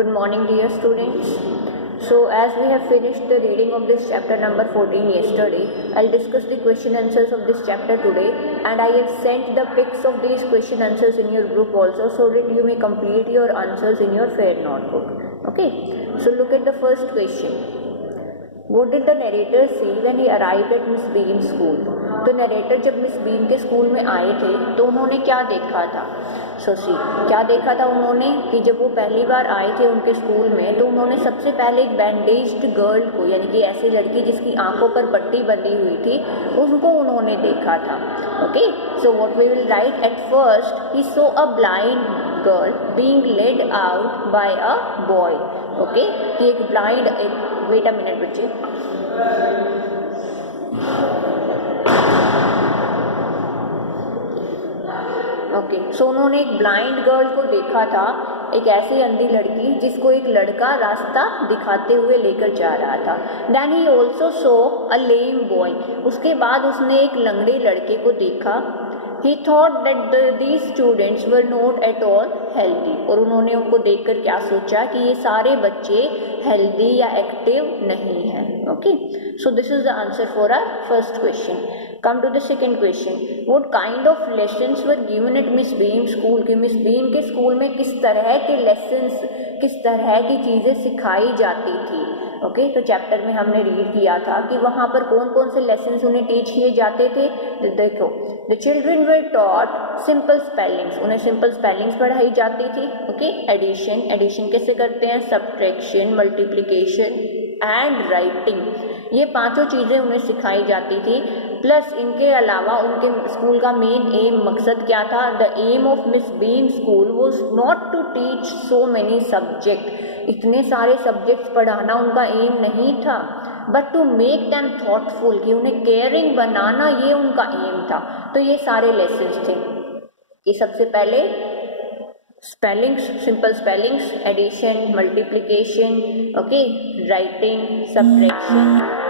Good morning, dear students. So as we have finished the reading of this chapter number 14 yesterday, I'll discuss the question answers of this chapter today, and I have sent the pics of these question answers in your group also, so that you may complete your answers in your fair notebook. Okay, so look at the first question. What did the narrator see when he arrived at Miss Beam's school? तो narrator जब miss Beam के school में आए थे तो उन्होंने क्या देखा था? सोची क्या देखा था उन्होंने कि जब वो पहली बार आए थे उनके स्कूल में तो उन्होंने सबसे पहले एक बैंडेज्ड गर्ल को, यानी कि ऐसी लड़की जिसकी आंखों पर पट्टी बंधी हुई थी, उनको उन्होंने देखा था. Okay, so what we will write. At first he saw a blind girl being led out by a boy. Okay, कि एक ब्लाइंड, वेट अ मिनट बच्चे. ओके, सो उन्होंने एक ब्लाइंड गर्ल को देखा था, एक ऐसी अंधी लड़की जिसको एक लड़का रास्ता दिखाते हुए लेकर जा रहा था. Then he also saw a lame boy. उसके बाद उसने एक लंगड़े लड़के को देखा. He thought that these students were not at all healthy. और उन्होंने उनको देखकर क्या सोचा कि ये सारे बच्चे हेल्दी या एक्टिव नहीं हैं. Okay, so this is the answer for our first question. Come to the second question. What kind of lessons were given at Miss Beam school. कि मिस बीम के स्कूल में किस तरह के लेसन्स, किस तरह की चीज़ें सिखाई जाती थी. ओके, तो चैप्टर में हमने रीड किया था कि वहाँ पर कौन कौन से लेसन्स उन्हें टीच किए जाते थे. देखो, the children were taught simple spellings. उन्हें सिंपल स्पेलिंग्स पढ़ाई जाती थी. ओके, एडिशन, एडिशन कैसे करते हैं, सब्ट्रैक्शन, मल्टीप्लिकेशन एंड राइटिंग, ये पांचों चीज़ें उन्हें सिखाई जाती थी. प्लस इनके अलावा उनके स्कूल का मेन एम, मकसद क्या था. The aim of Miss Beam school was not to teach so many subject. इतने सारे सब्जेक्ट्स पढ़ाना उनका एम नहीं था, but to make them thoughtful, कि उन्हें केयरिंग बनाना, ये उनका एम था. तो ये सारे लेसन्स थे कि सबसे पहले spellings, simple spellings, addition, multiplication, okay, writing, subtraction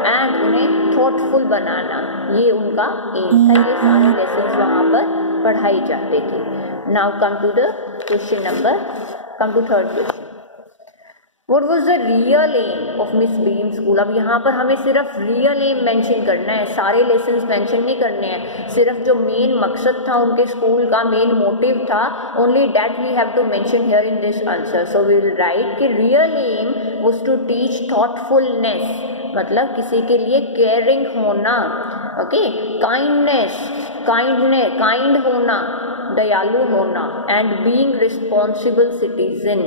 and उन्हें थॉटफुल बनाना, ये उनका एम था. ये सारे लेसन्स वहाँ पर पढ़ाई जाते थे. Now come to the question number, come to third question. What was the real aim of Miss Beam School? अब यहाँ पर हमें सिर्फ रियल एम मेंशन करना है, सारे लेसन्स मेंशन नहीं करने हैं. सिर्फ जो मेन मकसद था उनके स्कूल का, मेन मोटिव था, only that we have to mention here in this answer. So we will write कि real aim was to teach thoughtfulness, मतलब किसी के लिए केयरिंग होना. ओके, काइंडनेस, काइंड होना, दयालु होना, एंड बीइंग रिस्पॉन्सिबल सिटीजन,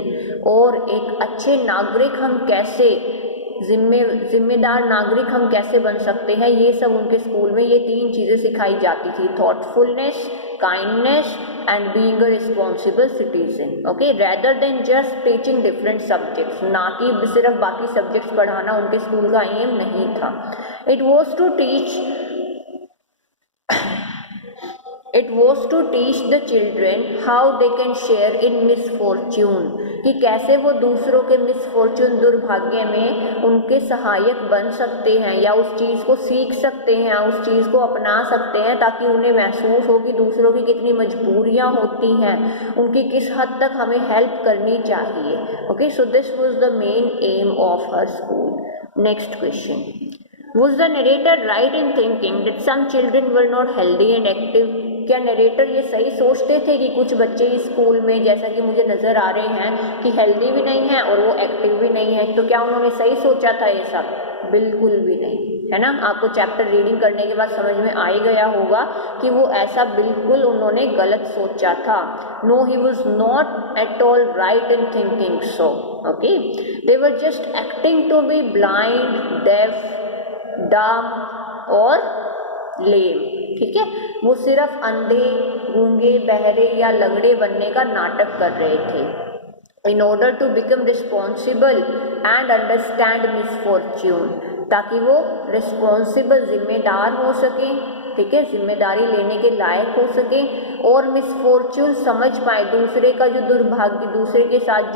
और एक अच्छे नागरिक हम कैसे, जिम्मेदार नागरिक हम कैसे बन सकते हैं, ये सब उनके स्कूल में ये तीन चीज़ें सिखाई जाती थी. Thoughtfulness, kindness and being a responsible citizen. Okay, rather than just teaching different subjects, ना कि सिर्फ बाकी सब्जेक्ट्स पढ़ाना उनके स्कूल का एम नहीं था. It was to teach the children how they can share in misfortune, कि कैसे वो दूसरों के मिसफॉर्चून, दुर्भाग्य में उनके सहायक बन सकते हैं, या उस चीज़ को सीख सकते हैं, उस चीज़ को अपना सकते हैं, ताकि उन्हें महसूस हो कि दूसरों की कितनी मजबूरियां होती हैं, उनकी किस हद तक हमें हेल्प करनी चाहिए. Okay, so this was the main M of her school. Next question. Was the narrator right in thinking that some children were not healthy and active? क्या नरेटर ये सही सोचते थे कि कुछ बच्चे इस स्कूल में, जैसा कि मुझे नज़र आ रहे हैं, कि हेल्दी भी नहीं हैं और वो एक्टिव भी नहीं है? तो क्या उन्होंने सही सोचा था ये सब? बिल्कुल भी नहीं, है ना. आपको चैप्टर रीडिंग करने के बाद समझ में आ ही गया होगा कि वो ऐसा बिल्कुल उन्होंने गलत सोचा था. No, he was not at all right in thinking so. Okay, they were just acting to be blind, deaf, dumb और लेम. ठीक है, वो सिर्फ अंधे, गूंगे, बहरे या लंगड़े बनने का नाटक कर रहे थे. In order to become responsible and understand misfortune, ताकि वो रिस्पॉन्सिबल, जिम्मेदार हो सके, ठीक है, जिम्मेदारी लेने के लायक हो सके, और मिसफॉर्च्यून समझ पाए, दूसरे का जो दुर्भाग्य, दूसरे के साथ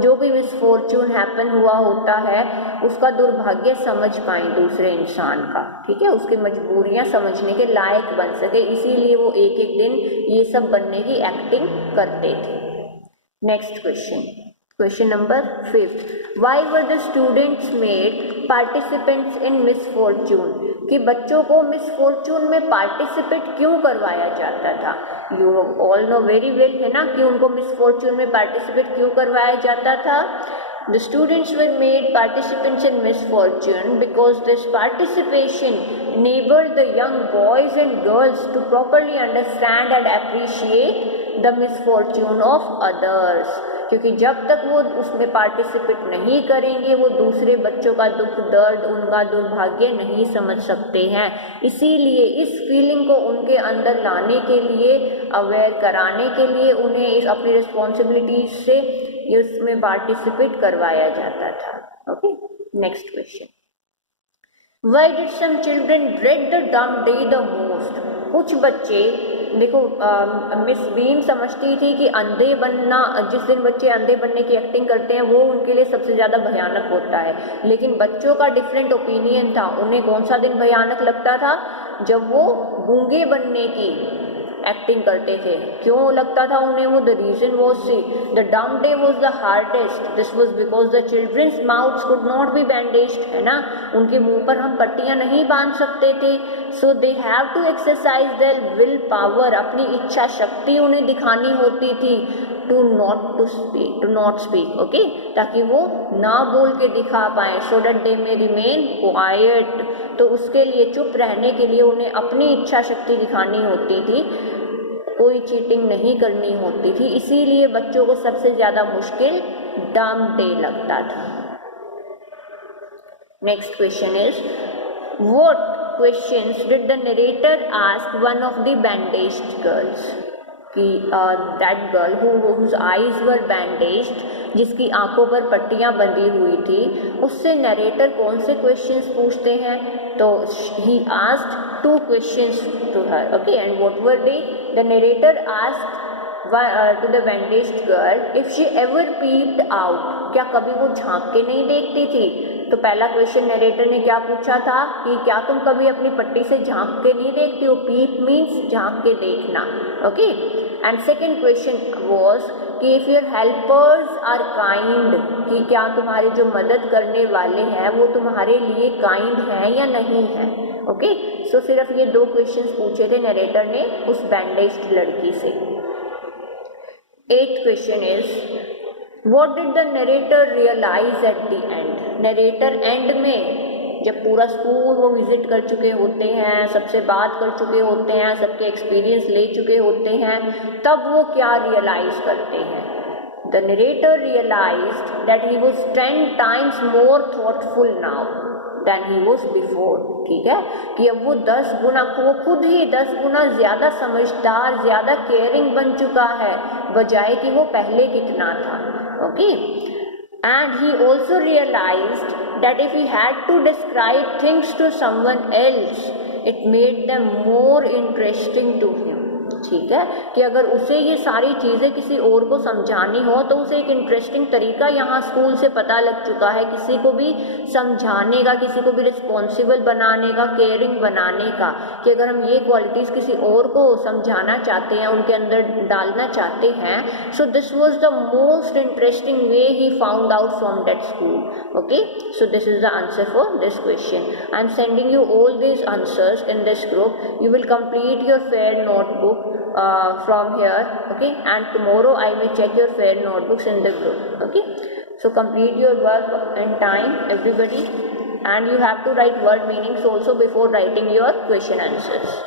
जो भी मिसफॉर्च्यून हैपन हुआ होता है, उसका दुर्भाग्य समझ पाए दूसरे इंसान का. ठीक है, उसकी मजबूरियां समझने के लायक बन सके. इसीलिए वो एक एक दिन ये सब बनने की एक्टिंग करते थे. Next question. Question number 5. Why were the students made participants in misfortune? कि बच्चों को मिसफॉर्चून में पार्टिसिपेट क्यों करवाया जाता था? You all know very well है ना कि उनको मिसफॉर्चून में पार्टिसिपेट क्यों करवाया जाता था. The students were made participants in misfortune because this participation enabled the young boys and girls to properly understand and appreciate the misfortune of others. क्योंकि जब तक वो उसमें पार्टिसिपेट नहीं करेंगे वो दूसरे बच्चों का दुख दर्द उनका दुर्भाग्य नहीं समझ सकते हैं. इसीलिए इस फीलिंग को उनके अंदर लाने के लिए, अवेयर कराने के लिए उन्हें इस अपनी रिस्पॉन्सिबिलिटीज से इसमें पार्टिसिपेट करवाया जाता था. Okay, next question. Why did some children dread the dumb day the most? कुछ बच्चे, देखो मिस बीम समझती थी कि अंधे बनना, जिस दिन बच्चे अंधे बनने की एक्टिंग करते हैं वो उनके लिए सबसे ज़्यादा भयानक होता है. लेकिन बच्चों का डिफरेंट ओपिनियन था. उन्हें कौन सा दिन भयानक लगता था? जब वो गूंगे बनने की एक्टिंग करते थे. क्यों लगता था उन्हें वो? The reason was see the dumb day was the hardest. This was because the children's mouths could not be bandaged, है ना. उनके मुंह पर हम पट्टियां नहीं बांध सकते थे. So they have to exercise their will power. अपनी इच्छा शक्ति उन्हें दिखानी होती थी. टू नॉट स्पीक, ओके, ताकि वो ना बोल के दिखा पाए. So that they may remain quite. तो उसके लिए, चुप रहने के लिए उन्हें अपनी इच्छा शक्ति दिखानी होती थी. कोई चीटिंग नहीं करनी होती थी. इसीलिए बच्चों को सबसे ज़्यादा मुश्किल डम डे लगता था. Next question is, what questions did the narrator ask one of the bandaged girls? कि that girl whose eyes were bandaged, जिसकी आंखों पर पट्टियां बंधी हुई थी, उससे नरेटर कौन से क्वेश्चंस पूछते हैं? तो he asked 2 questions to her, okay, and what were they? The narrator asked to the bandaged girl if she ever peeped out. क्या कभी वो झांक के नहीं देखती थी? तो पहला क्वेश्चन नरेटर ने क्या पूछा था कि क्या तुम कभी अपनी पट्टी से झांक के नहीं देखती हो? पीप मीन्स झांक के देखना, okay. And second question was कि if your helpers are kind, कि क्या तुम्हारे जो मदद करने वाले हैं वो तुम्हारे लिए काइंड हैं या नहीं हैं. ओके, सो सिर्फ ये 2 क्वेश्चंस पूछे थे नरेटर ने उस बैंडेज्ड लड़की से. 8th question is, what did the narrator realise at the end? Narrator end में जब पूरा स्कूल वो विजिट कर चुके होते हैं, सबसे बात कर चुके होते हैं, सबके एक्सपीरियंस ले चुके होते हैं, तब वो क्या रियलाइज करते हैं? The narrator realised that he was 10 times more thoughtful now than he was before. ठीक है, कि अब वो 10 गुना, वो खुद ही 10 गुना ज़्यादा समझदार, ज़्यादा केयरिंग बन चुका है बजाय कि वो पहले कितना था. Okay, and he also realized that if he had to describe things to someone else, it made them more interesting to him. ठीक है, कि अगर उसे ये सारी चीज़ें किसी और को समझानी हो तो उसे एक इंटरेस्टिंग तरीका यहाँ स्कूल से पता लग चुका है किसी को भी समझाने का, किसी को भी रिस्पॉन्सिबल बनाने का, केयरिंग बनाने का, कि अगर हम ये क्वालिटीज़ किसी और को समझाना चाहते हैं, उनके अंदर डालना चाहते हैं. So this was the most interesting way he found out from that school. Okay, so this is the answer for this question. I am sending you all these answers in this group. You will complete your fair notebook from here, okay, and tomorrow I will check your fair notebooks in the group. Okay, so complete your work in time, everybody, and you have to write word meanings also before writing your question answers.